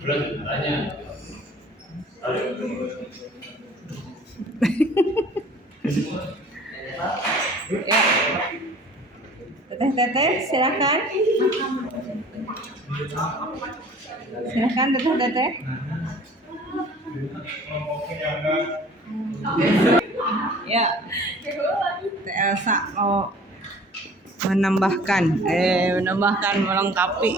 Belum tanya. Ya. Teteh, silakan. Silakan teteh. Ya. Teh Elsa mau menambahkan melengkapi.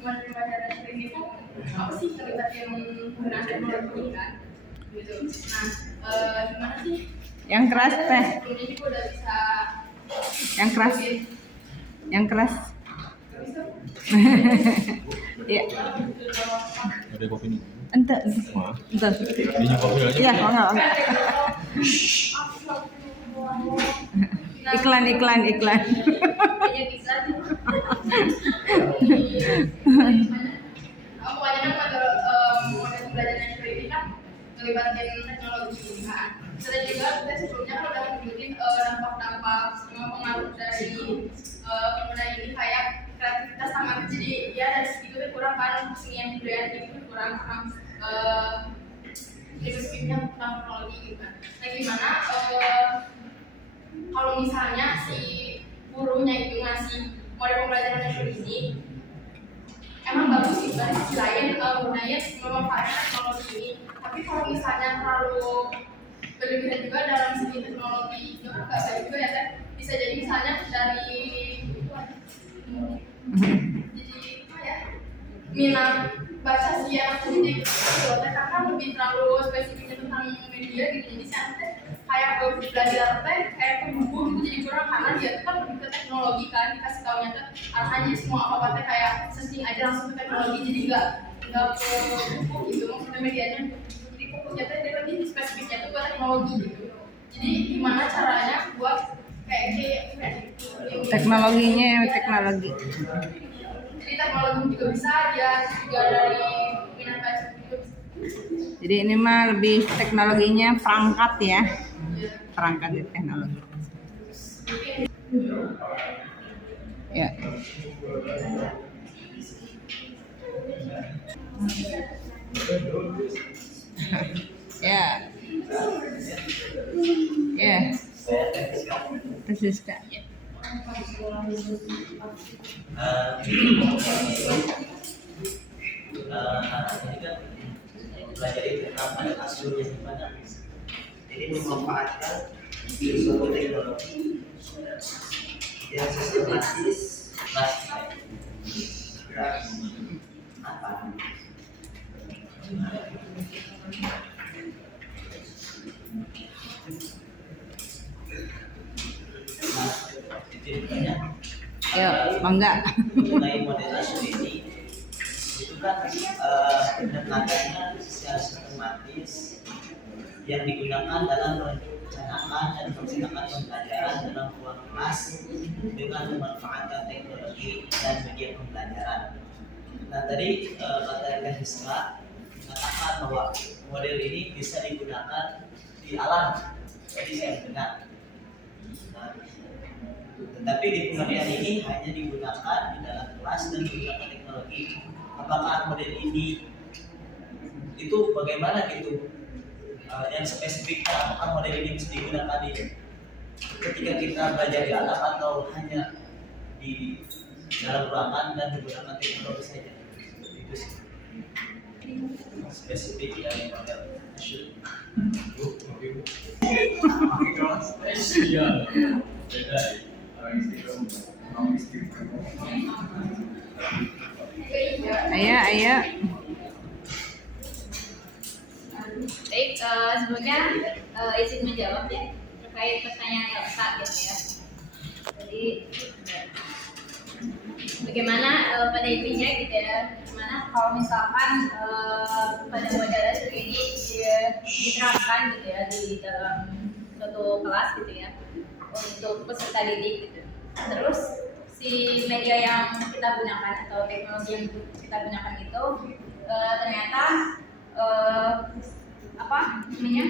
Menerima dana sharing itu apa sih terlibat yang menggunakan teknologi kan gitu. Nah, gimana sih Yang keras teh. sebelumnya juga udah bisa Yang keras. Iya. Ada kopi nih. Ente. Ini kopi aja. Iya, enggak. Iklan. Kayaknya bisa kebanyakan model pembelajaran yang ini kan melibatkan teknologi ini kan. Dan juga kita sebelumnya kan udah menunjukin dampak-dampak sama pengaruh dari penggunaan ini kayak kreativitas sama jadi ya dari situ kan kurang kan kesenian budaya itu kurang ilmunya tentang teknologi gitu kan. Nah gimana kalau misalnya si gurunya itu ngasih model pembelajaran yang ini emang bagus sih dari sisi lain gunanya memanfaatkan teknologi ini, tapi kalau misalnya terlalu berlebihan juga dalam segi teknologi itu kan nggak baik juga ya kan, bisa jadi misalnya dari jadi apa ya minat baca sih anak jadi karena lebih terlalu spesifiknya tentang media gitu, jadi saya kayak belajar teh kayak ke buku gitu jadi kurang karena dia tuh kan lebih ke teknologi kan dikasih tahunya tuh arahnya semua apa teh kayak setting aja langsung ke teknologi jadi nggak ke buku gitu maksudnya medianya, jadi bukunya tuh dia lebih spesifiknya tuh ke teknologi gitu, jadi gimana caranya buat kayak Teknologi. jadi teknologi juga bisa dia juga dari minat baca juga bisa. Jadi ini mah lebih teknologinya perangkat ya. Perangkat di teknologi. Ya. Ya. Persis Kak. Ya. Ini kan pelajari tentang pada kasus yang dimana ini memanfaatkan suatu teknologi yang sistematis apa? Ya, bangga. Mengenai model ASU ini itu kan pendekatannya secara sistematis yang digunakan dalam merencanakan dan melaksanakan pembelajaran dalam ruang kelas dengan memanfaatkan teknologi dan media pembelajaran. Nah tadi kata Rizka mengatakan bahwa model ini bisa digunakan di alam, jadi saya benar. Nah, tetapi di pengertian ini hanya digunakan di dalam kelas dan menggunakan teknologi. Apakah model ini itu bagaimana gitu? Yang spesifik apakah model ini bisa digunakan di ketika kita belajar di alam atau hanya di dalam ruangan dan menggunakan teknologi saja? Itu sih spesifik dari model ASU. Ayah. Baik, sebelumnya izin menjawab ya terkait pertanyaan Elsa gitu ya. Jadi bagaimana pada intinya gitu ya, gimana kalau misalkan pada model ASU ini diterapkan gitu ya di dalam suatu kelas gitu ya untuk peserta didik gitu. Terus si media yang kita gunakan atau teknologi yang kita gunakan itu ternyata apa namanya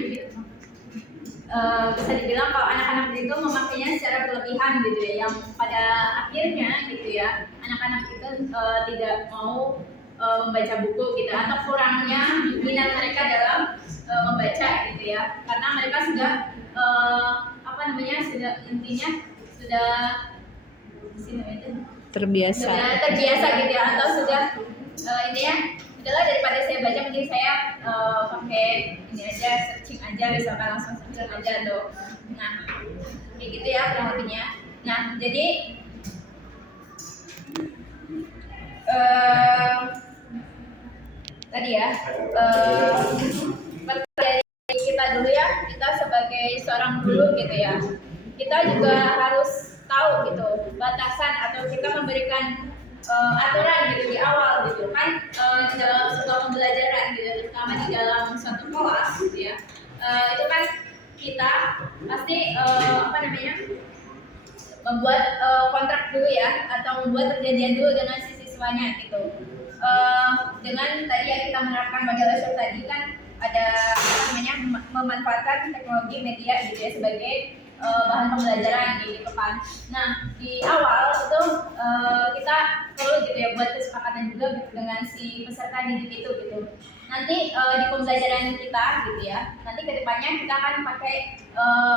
bisa dibilang kalau anak-anak itu memakainya secara berlebihan gitu ya, yang pada akhirnya gitu ya anak-anak itu tidak mau membaca buku gitu, atau kurangnya minat mereka dalam membaca gitu ya, karena mereka sudah apa namanya, sudah intinya sudah Terbiasa. sudah terbiasa gitu ya, atau sudah intinya udahlah daripada saya baca mending saya pakai ini aja, searching aja, misalkan langsung searching aja tuh. Nah kayak gitu ya kurang lebihnya. Nah jadi tadi ya dari kita dulu ya, kita sebagai seorang guru gitu ya, kita juga harus tahu gitu batasan, atau kita memberikan aturan gitu di awal gitu kan, di dalam sebuah pembelajaran gitu, terutama di dalam suatu kelas gitu ya. Itu kan kita pasti apa namanya, membuat kontrak dulu ya, atau membuat perjanjian dulu dengan si siswanya gitu. Dengan tadi ya kita menerapkan model lesson tadi kan ada apa namanya, memanfaatkan teknologi media gitu ya sebagai bahan pembelajaran gitu kan. Nah di awal itu kita perlu gitu ya buat kesepakatan juga gitu dengan si peserta didik itu gitu. Nanti di pembelajaran kita gitu ya, nanti kedepannya kita akan pakai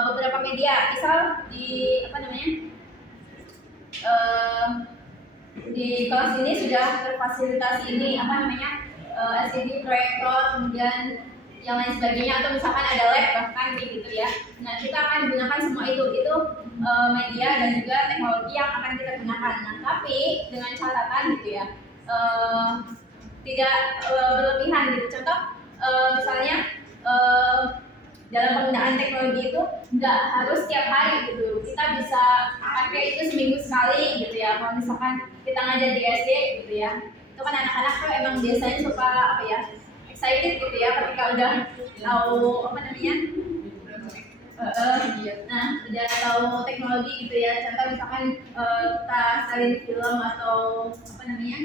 beberapa media, misal di apa namanya, di kelas ini sudah terfasilitasi ini apa namanya, LCD proyektor, kemudian yang lain sebagainya, atau misalkan ada lab bahkan kayak gitu ya. Nah kita akan gunakan semua itu media dan juga teknologi yang akan kita gunakan. Nah tapi dengan catatan gitu ya, tidak berlebihan gitu. Contoh misalnya dalam penggunaan teknologi itu nggak harus setiap hari gitu, kita bisa pakai itu seminggu sekali gitu ya. Kalau misalkan kita ngajar di SD gitu ya, itu kan anak-anak tuh emang biasanya suka apa ya, excited gitu ya ketika udah tahu apa namanya, nah udah tahu teknologi gitu ya. Contoh misalkan kita salin film atau apa namanya,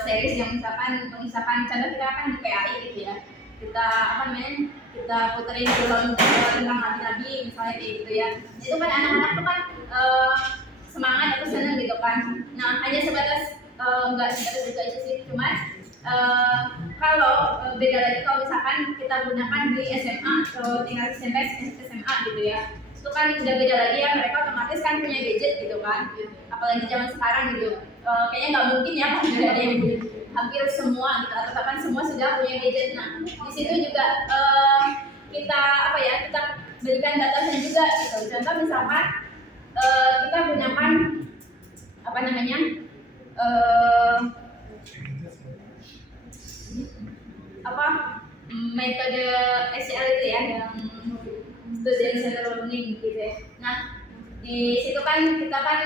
series yang misalkan contoh kita kan di PAI gitu ya, kita apa namanya, kita puterin film tentang nabi-nabi misalnya kayak gitu ya. Itu kan anak-anak tuh kan semangat atau seneng gitu kan. Nah hanya sebatas nggak sebatas itu aja sih, cuman kalau beda lagi kalau misalkan kita gunakan di SMA atau tingkat SMP SMA gitu ya, itu kan udah beda lagi ya, mereka otomatis kan punya gadget gitu kan, apalagi zaman sekarang gitu. Kayaknya nggak mungkin ya kan ada yang hampir semua gitu, atau bahkan semua sudah punya gadget. Nah di situ juga kita apa ya, kita berikan batasan juga gitu. Contoh misalkan kita gunakan apa namanya, apa metode SCL itu ya, yang student centered learning gitu ya. Nah di situ kan kita kan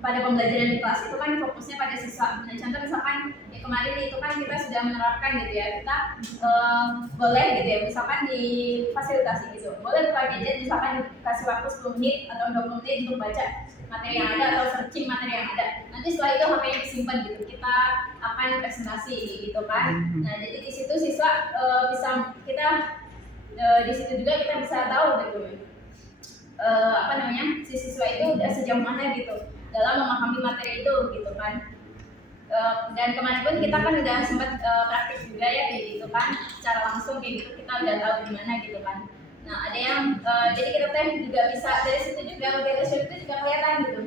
pada pembelajaran di kelas itu kan fokusnya pada siswa. Nah contoh misalkan ya kemarin itu kan kita sudah menerapkan gitu ya, kita boleh gitu ya, misalkan di fasilitasi gitu, boleh buka gadget, misalkan dikasih waktu 10 menit atau 20 menit untuk baca materi yang ada atau searching materi yang ada. Nanti setelah itu HP-nya disimpan gitu, kita akan presentasi gitu kan. Nah jadi di situ siswa bisa, kita di situ juga kita bisa tahu gitu apa namanya, si siswa itu udah sejauh mana gitu dalam memahami materi itu gitu kan. Dan kemarin pun kita kan udah sempat praktik juga ya kayak gitu kan, secara langsung kayak gitu kita udah tahu gimana gitu kan. Nah ada yang jadi kita juga bisa dari situ juga, dari situ juga kelihatan gitu,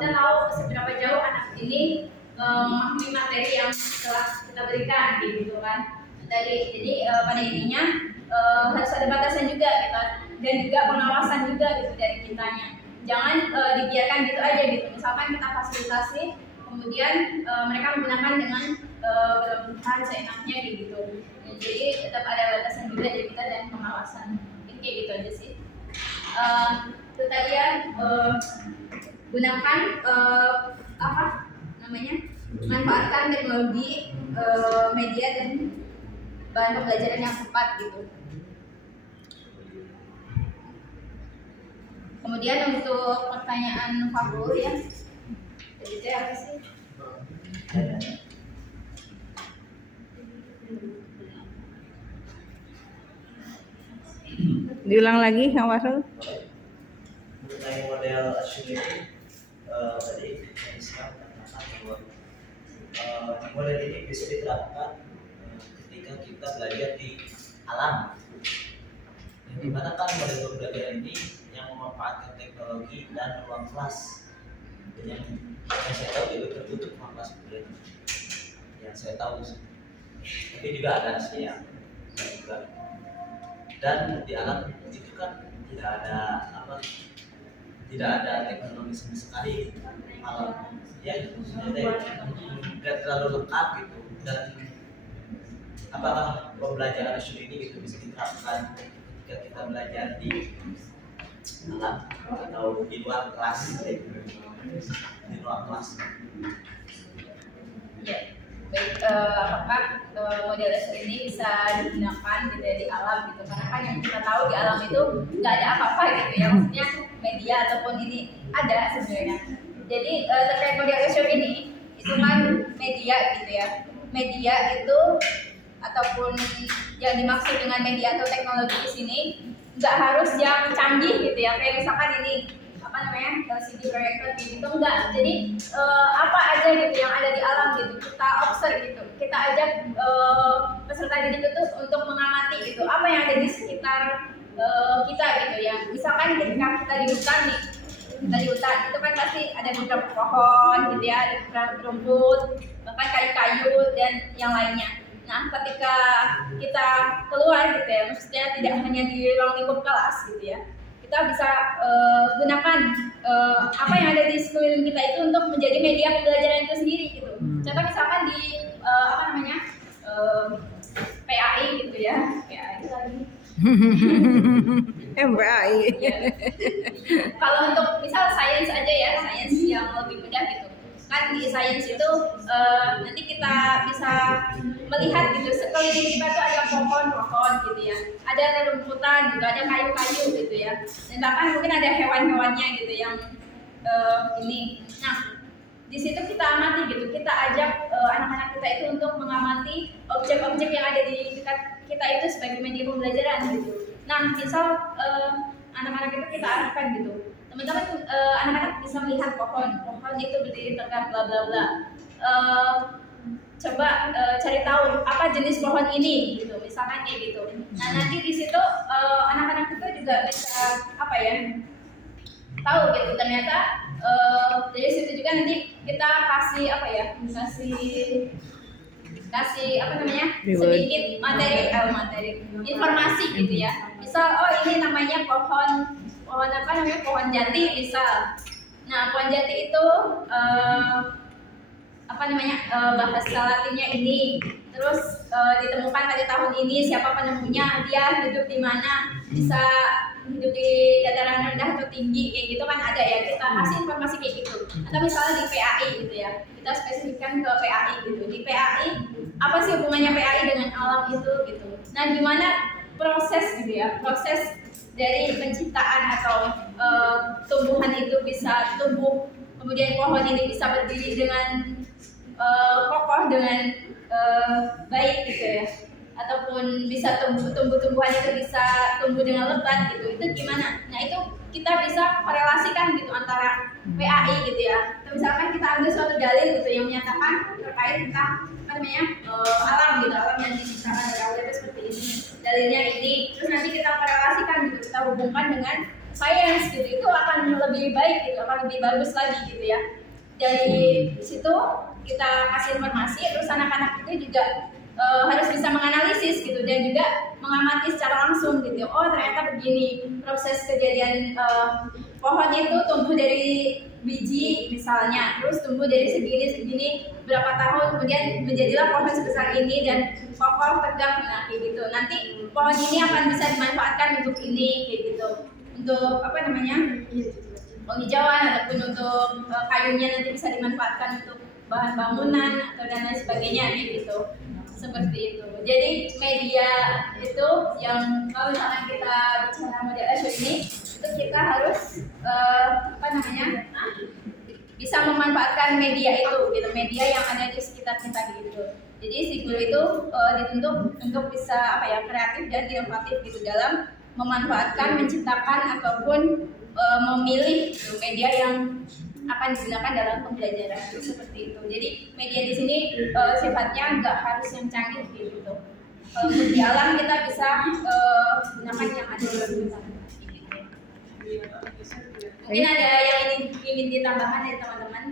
kita tahu seberapa jauh anak ini memahami materi yang telah kita berikan gitu kan tadi. Jadi pada intinya harus ada batasan juga gitu, dan juga pengawasan juga gitu dari kitanya. Jangan dibiarkan gitu aja gitu, misalkan kita fasilitasi kemudian mereka menggunakan dengan berlebihan seenaknya gitu. Jadi tetap ada batasan juga dari kita dan pengawasan. Ini kayak gitu aja sih. Itu tadi ya, gunakan apa namanya, manfaatkan teknologi media dan bahan pembelajaran yang tepat gitu. Kemudian untuk pertanyaan Fahrul ya, jadi apa sih? Diulang lagi Kang Fahrul. Mengenai model Ashun ini, tadi saya mengatakan bahwa model ini bisa diterapkan ketika kita belajar di alam. Yang dimana kan model pembelajaran ini yang memanfaatkan teknologi dan ruang kelas. Dan yang saya tahu juga tertutup ruang kelas sebenarnya. Yang saya tahu, tapi juga ada sih yang juga. Dan di alam itu kan tidak ada teknologi sama sekali, alam ya tidak terlalu lengkap gitu. Dan apakah pembelajaran Ashun ini gitu bisa diterapkan ketika kita belajar di alam atau di luar kelas, di luar kelas? Ya, baik. Apakah model Ashun ini bisa digunakan gitu ya di alam gitu? Karena kan yang kita tahu di alam itu nggak ada apa-apa gitu ya, maksudnya media ataupun ini ada sebenarnya. Jadi terkait model Ashun ini itu kan media gitu ya. Media itu ataupun yang dimaksud dengan media atau teknologi di sini nggak harus yang canggih gitu ya, kayak misalkan ini apa namanya LCD proyektor gitu, enggak. Jadi apa aja gitu yang ada di alam gitu kita observe gitu, kita ajak peserta didik itu untuk mengamati gitu apa yang ada di sekitar kita gitu ya. Misalkan ketika kita di hutan nih, kita di hutan itu kan pasti ada beberapa pohon gitu ya, ada beberapa rumput, bahkan kayu-kayu dan yang lainnya. Nah, ketika kita keluar gitu ya, maksudnya tidak hanya di ruang lingkup kelas gitu ya, kita bisa gunakan apa yang ada di sekeliling kita itu untuk menjadi media pembelajaran itu sendiri gitu. Contoh misalkan di apa namanya PAI gitu ya, PAI itu lagi. MPAI. Ya. Kalau untuk misal sains aja ya, sains yang lebih mudah gitu. Kan di sains itu nanti kita bisa melihat gitu sekeliling kita tuh ada pohon-pohon gitu ya, ada rerumputan gitu, ada kayu-kayu gitu ya, dan bahkan mungkin ada hewan-hewannya gitu yang ini. Nah, di situ kita amati gitu, kita ajak anak-anak kita itu untuk mengamati objek-objek yang ada di dekat kita itu sebagai media pembelajaran gitu. Nah, misal anak-anak itu kita arahkan gitu, teman-teman anak-anak bisa melihat pohon itu berdiri tegak bla bla bla. Coba cari tahu apa jenis pohon ini gitu, misalkan kayak gitu. Nah, nanti di situ anak-anak itu juga bisa apa ya, tahu gitu ternyata dari situ juga nanti kita kasih apa ya, kasih apa namanya sedikit materi informasi gitu ya. Misal ini namanya pohon apa namanya, pohon jati misal. Nah, pohon jati itu apa namanya bahasa Latinnya ini, terus ditemukan pada tahun ini, siapa penemunya, dia hidup di mana, bisa hidup di dataran rendah atau tinggi, kayak gitu kan ada ya, kita kasih informasi kayak gitu. Atau misalnya di PAI gitu ya, kita spesifikkan ke PAI gitu. Di PAI apa sih hubungannya PAI dengan alam itu gitu. Nah, gimana proses gitu ya, proses dari penciptaan atau tumbuhan itu bisa tumbuh, kemudian pohon ini bisa berdiri dengan kokoh dengan baik gitu ya, ataupun bisa tumbuh-tumbuhan itu bisa tumbuh dengan lebat gitu. Itu gimana? Nah, itu kita bisa korelasikan gitu antara PAI gitu ya. Atau misalkan kita ambil suatu dalil gitu yang menyatakan terkait tentang apa namanya alam gitu, alam yang diciptakan oleh Allah itu seperti ini, dalilnya ini. Terus nanti kita korelasikan gitu, kita hubungkan dengan sains gitu, itu akan lebih baik gitu, akan lebih bagus lagi gitu ya. Dari situ kita kasih informasi, terus anak-anak itu juga harus bisa menganalisis gitu, dan juga mengamati secara langsung gitu. Oh, ternyata begini proses kejadian pohon itu tumbuh dari biji misalnya, terus tumbuh dari segini berapa tahun, kemudian menjadilah pohon sebesar ini dan kokoh tegak, nah kayak gitu. Nanti pohon ini akan bisa dimanfaatkan untuk ini kayak gitu, untuk apa namanya penghijauan, ataupun untuk kayunya nanti bisa dimanfaatkan untuk bahan bangunan atau dan lain sebagainya gitu, seperti itu. Jadi media itu yang kalau misalnya kita bicara model Ashun ini, itu kita harus apa namanya bisa memanfaatkan media itu gitu, media yang ada di sekitar kita gitu. Jadi si guru itu dituntut untuk bisa apa ya, kreatif dan inovatif gitu dalam memanfaatkan, menciptakan ataupun memilih gitu, media yang akan digunakan dalam pembelajaran seperti itu. Jadi media di sini sifatnya nggak harus yang canggih gitu. Untuk di alam kita bisa gunakan yang ada di kita. Mungkin ada yang ingin ditambahkan dari teman-teman,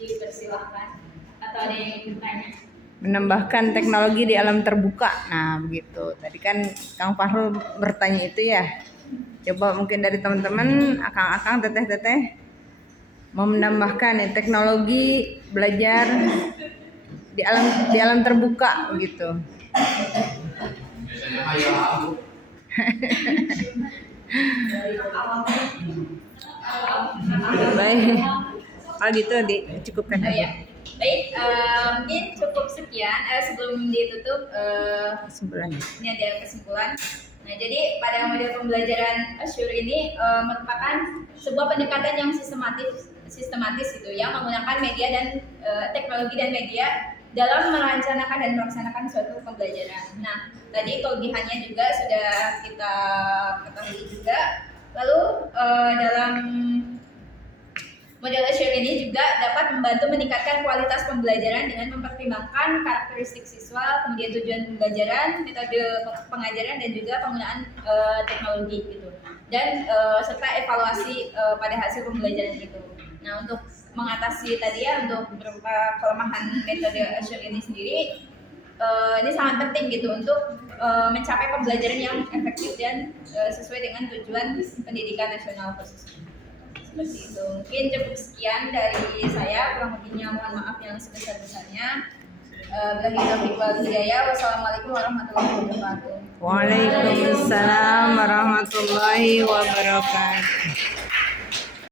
dipersilahkan atau ada yang ingin bertanya. Menambahkan teknologi di alam terbuka. Nah, begitu. Tadi kan Kang Fahrul bertanya itu ya. Coba mungkin dari teman-teman, akang-akang, teteh-teteh mau menambahkan ya, teknologi belajar di alam terbuka gitu. Baik. Kalau gitu dicukupkan. Oh ya, baik. Mungkin cukup sekian. Sebelum ditutup, Kesimpulan. ini ada kesimpulan. Nah, jadi pada model pembelajaran Azure ini merupakan sebuah pendekatan yang sistematis gitu, yang menggunakan media dan teknologi dan media dalam merencanakan dan melaksanakan suatu pembelajaran. Nah, tadi kelebihannya juga sudah kita ketahui juga. Lalu dalam model Azure ini juga dapat membantu meningkatkan kualitas pembelajaran dengan mempertimbangkan karakteristik siswa, kemudian tujuan pembelajaran, metode pengajaran, dan juga penggunaan teknologi gitu. Dan serta evaluasi pada hasil pembelajaran itu. Nah, untuk mengatasi tadi ya, untuk beberapa kelemahan metode Azure ini sendiri, ini sangat penting gitu untuk mencapai pembelajaran yang efektif dan sesuai dengan tujuan pendidikan nasional khususnya. Seperti itu. Mungkin cukup sekian dari saya, kurang lebihnya mohon maaf yang sebesar-besarnya. Billahi taufiq wal hidayah. Wassalamualaikum warahmatullahi wabarakatuh. Waalaikumsalam warahmatullahi wabarakatuh.